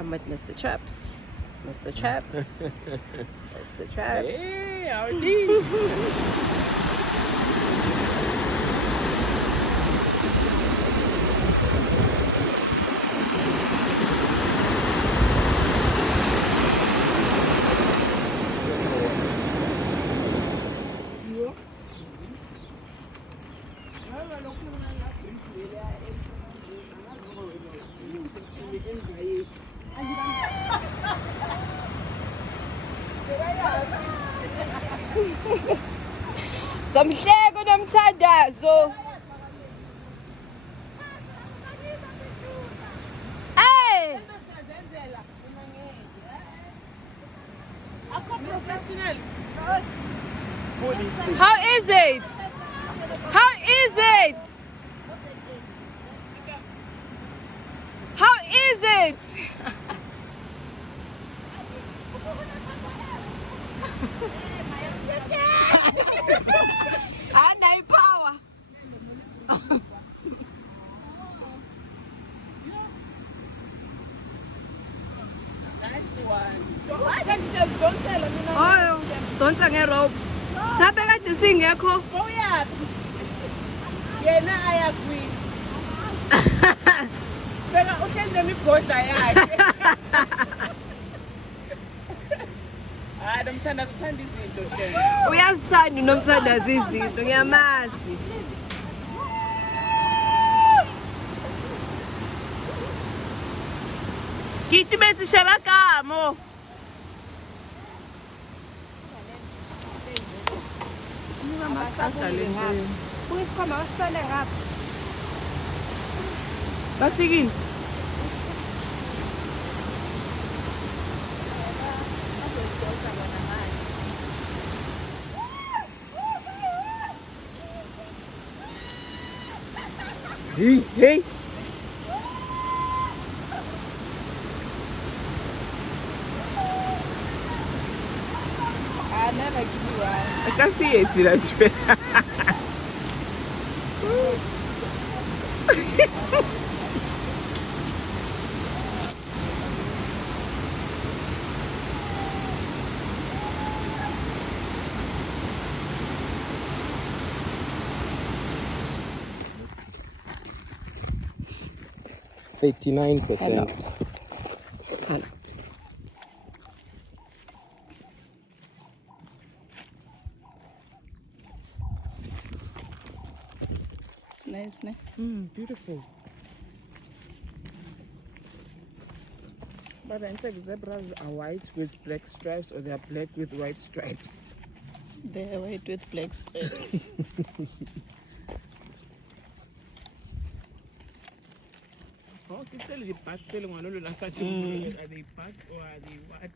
I'm with Mr. Chaps. Mr. Chaps. Mr. Chaps. Hey, howdy. Zomhleko nomthandazo. Hey! How is it? How is it? How is it? I know power. Oh, don't hang a rope. Ngabe kade singekho. Yena ayagwini. Phela uhlele imibhoda yakhe. Hayi nomthandazo uthanda izinto hle. Uyazithanda unomthandazo izinto, ngiyamazi. Kithi bethi shabakamo. Uyisikhoma wasithole ngapha. Bafikile. Hey. I never give you one. I can see it that. Calops. It's nice, ne? Beautiful. But I think zebras are white with black stripes or they are black with white stripes. They're white with black stripes. Oh, can tell the pack telling one of such are they pack or are they what?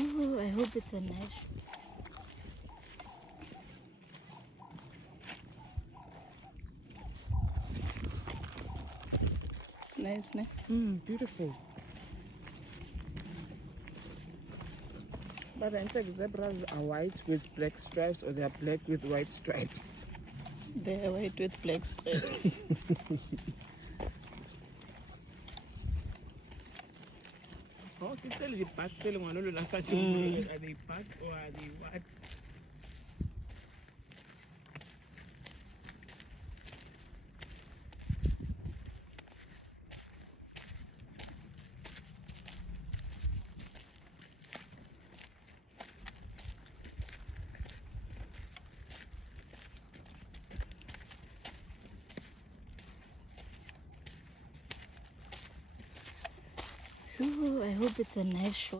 Ooh, I hope it's a nice shoe. It's nice, ne? Beautiful. But I think zebras are white with black stripes or they are black with white stripes. They're white with black stripes. Oh, can tell the pack telling one of such are they pack or are they what? Ooh, I hope it's a nice show.